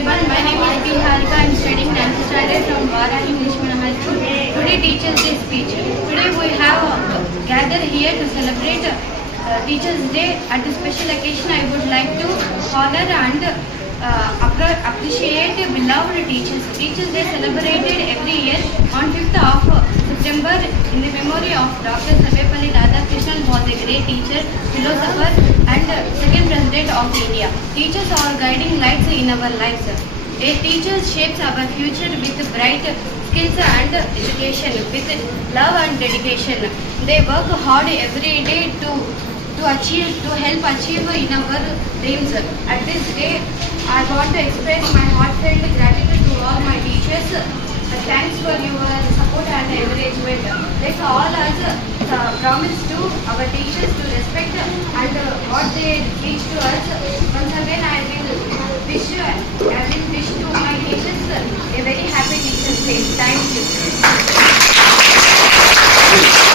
everyone. My name is P. Harika. I am studying 9th standard from Vara English Medium High School. Today Teachers Day speech. Today we have gathered here to celebrate Teachers Day. At this special occasion, I would like to honor and appreciate beloved teachers. Teachers Day celebrated every year on 5th of September in the memory of Dr. Sarvepalli Radhakrishnan, was a great teacher, philosopher and second president of India. Teachers are guiding lights in our lives. A teacher shapes our future with bright skills and education, with love and dedication. They work hard every day to help achieve in our dreams. At this day, I want to express my heartfelt gratitude to all my teachers. Thanks for your support and encouragement. Let's all us promise to our teachers to respect and what they teach to us. Once again, I will wish to my teachers a very happy Teachers Day. Thank you.